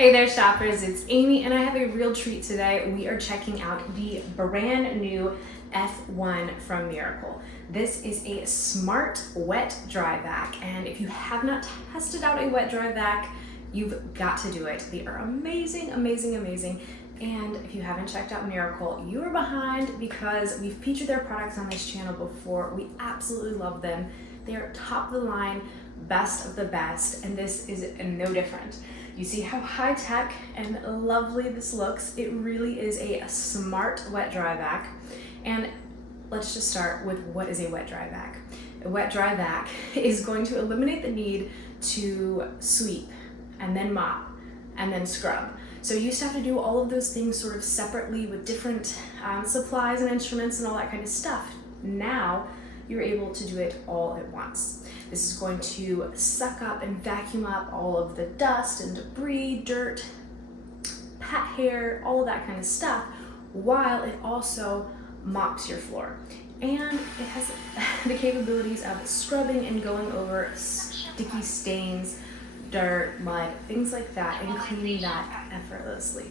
Hey there shoppers, it's Amy and I have a real treat today. We are checking out the brand new F1 from MAIRCLE. This is a smart wet dry vac, and if you have not tested out a wet dry vac, you've got to do it. They are amazing, amazing, amazing. And if you haven't checked out MAIRCLE, you are behind because we've featured their products on this channel before. We absolutely love them. They are top of the line, best of the best, and this is no different. You see how high tech and lovely this looks. It really is a smart wet dry vac. And let's just start with what is a wet dry vac. A wet dry vac is going to eliminate the need to sweep and then mop and then scrub. So you used to have to do all of those things sort of separately with different supplies and instruments and all that kind of stuff. Now you're able to do it all at once. This is going to suck up and vacuum up all of the dust and debris, dirt, pet hair, all of that kind of stuff, while it also mops your floor. And it has the capabilities of scrubbing and going over sticky stains, dirt, mud, things like that, and cleaning that effortlessly.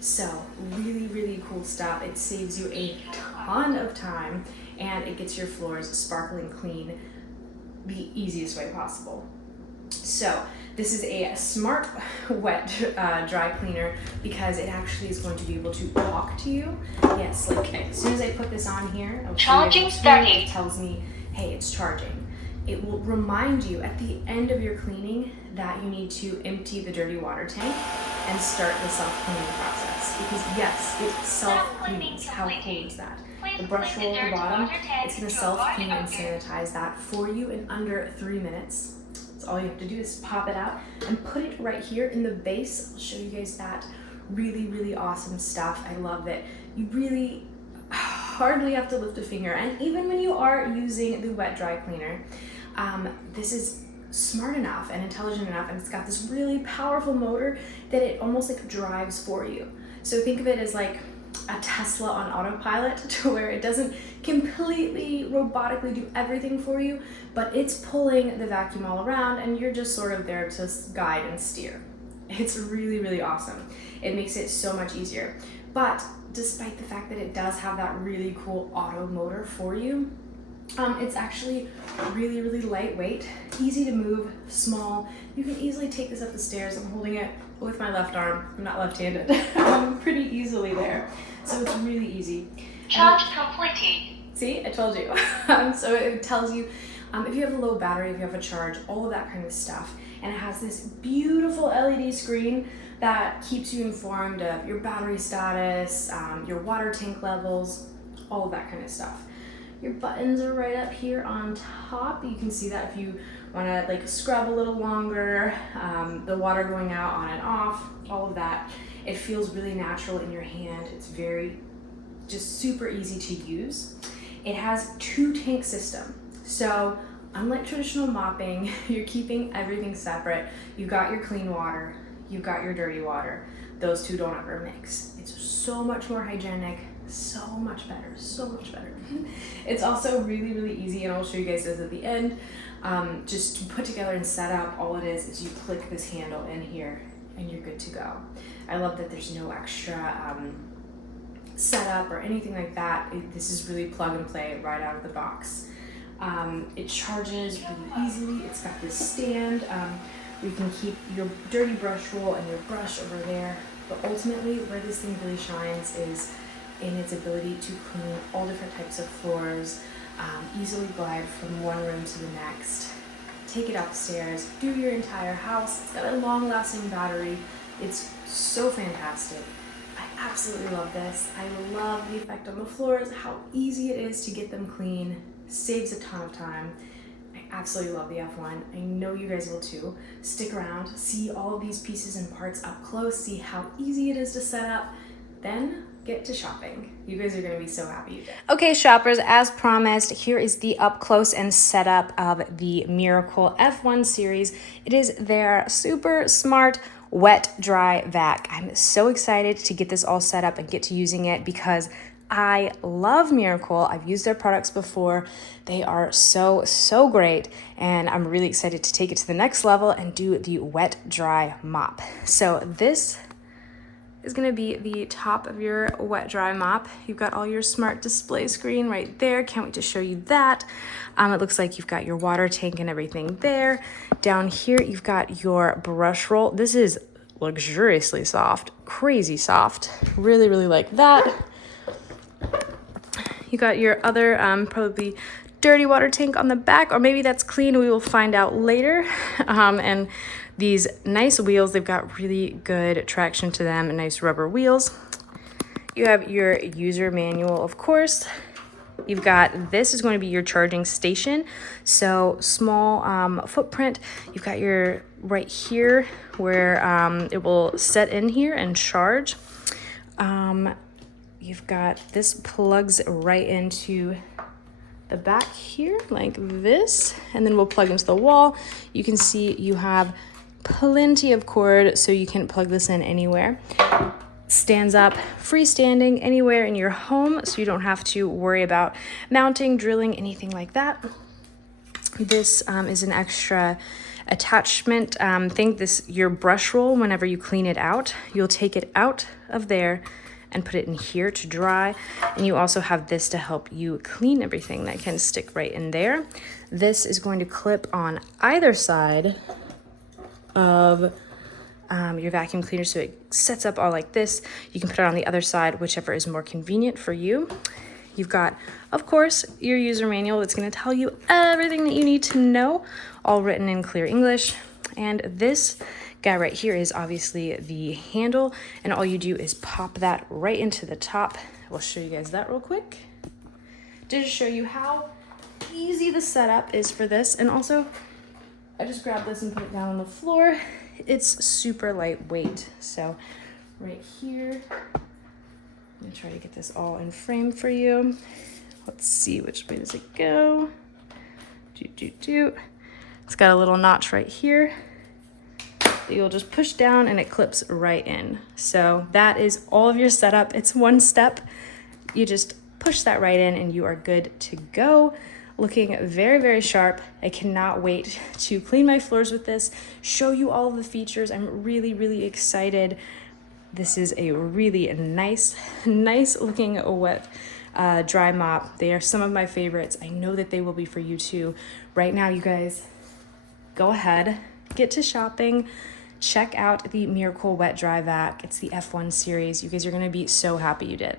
So really, really cool stuff. It saves you a ton of time and it gets your floors sparkling clean the easiest way possible. So this is a smart wet dry cleaner because it actually is going to be able to talk to you. Yes, like as soon as I put this on here, charging starting. It tells me, hey, it's charging. It will remind you at the end of your cleaning that you need to empty the dirty water tank and start the self-cleaning process. Because yes, it self-cleans. How cool is that? The brush roll at the bottom, it's going to self-clean and sanitize that for you in under 3 minutes. So all you have to do is pop it out and put it right here in the base. I'll show you guys that. Really, really awesome stuff. I love it. You really hardly have to lift a finger. And even when you are using the wet dry cleaner, this is smart enough and intelligent enough, and it's got this really powerful motor that it almost like drives for you. So think of it as like a Tesla on autopilot, to where it doesn't completely robotically do everything for you, but it's pulling the vacuum all around and you're just sort of there to guide and steer. It's really, really awesome. It makes it so much easier. But despite the fact that it does have that really cool auto motor for you, it's actually really, really lightweight, easy to move, small. You can easily take this up the stairs. I'm holding it with my left arm. I'm not left-handed. Pretty easily there. So it's really easy. Charge completed. See, I told you. So it tells you if you have a low battery, if you have a charge, all of that kind of stuff. And it has this beautiful LED screen that keeps you informed of your battery status, your water tank levels, all of that kind of stuff. Your buttons are right up here on top. You can see that if you want to like scrub a little longer, the water going out on and off, all of that. It feels really natural in your hand. It's very, just super easy to use. It has 2-tank system. So unlike traditional mopping, you're keeping everything separate. You've got your clean water, you've got your dirty water. Those two don't ever mix. It's so much more hygienic, so much better, so much better. It's also really, really easy, and I'll show you guys this at the end. Just to put together and set up, all it is you click this handle in here and you're good to go. I love that there's no extra setup or anything like that. This is really plug and play right out of the box. It charges really easily. It's got this stand. You can keep your dirty brush roll and your brush over there. But ultimately, where this thing really shines is in its ability to clean all different types of floors, easily glide from one room to the next, take it upstairs, do your entire house. It's got a long-lasting battery. It's so fantastic. I absolutely love this. I love the effect on the floors, how easy it is to get them clean, saves a ton of time. I absolutely love the F1. I know you guys will too. Stick around, see all of these pieces and parts up close, see how easy it is to set up, then get to shopping. You guys are going to be so happy you did. Okay, shoppers, as promised, here is the up close and setup of the MAIRCLE F1 series. It is their super smart wet dry vac. I'm so excited to get this all set up and get to using it because I love MAIRCLE. I've used their products before. They are so, so great. And I'm really excited to take it to the next level and do the wet dry mop. So this is gonna be the top of your wet dry mop. You've got all your smart display screen right there. Can't wait to show you that. It looks like you've got your water tank and everything there. Down here, you've got your brush roll. This is luxuriously soft, crazy soft. Really, really like that. You got your other probably dirty water tank on the back, or maybe that's clean. We will find out later. And these nice wheels, they've got really good traction to them and nice rubber wheels. You have your user manual, of course. You've got, this is going to be your charging station. So small footprint. You've got your right here where it will set in here and charge. You've got, this plugs right into the back here like this, and then we'll plug into the wall. You can see you have plenty of cord, so you can plug this in anywhere. Stands up, freestanding anywhere in your home, so you don't have to worry about mounting, drilling, anything like that. This is an extra attachment thing. This, your brush roll, whenever you clean it out, you'll take it out of there and put it in here to dry. And you also have this to help you clean everything that can stick right in there. This is going to clip on either side of your vacuum cleaner, so it sets up all like this. You can put it on the other side, whichever is more convenient for you. You've got, of course, your user manual that's going to tell you everything that you need to know, all written in clear English. And this guy right here is obviously the handle, and all you do is pop that right into the top. We'll show you guys that real quick to show you how easy the setup is for this. And also, I just grabbed this and put it down on the floor. It's super lightweight. So right here, I'm gonna try to get this all in frame for you. Let's see, which way does it go? It's got a little notch right here that you'll just push down and it clips right in. So that is all of your setup. It's one step. You just push that right in and you are good to go. Looking very, very sharp. I cannot wait to clean my floors with this, show you all of the features. I'm really, really excited. This is a really nice looking wet dry mop. They are some of my favorites. I know that they will be for you too. Right now, you guys, go ahead, get to shopping. Check out the MAIRCLE Wet Dry Vac. It's the F1 series. You guys are gonna be so happy you did.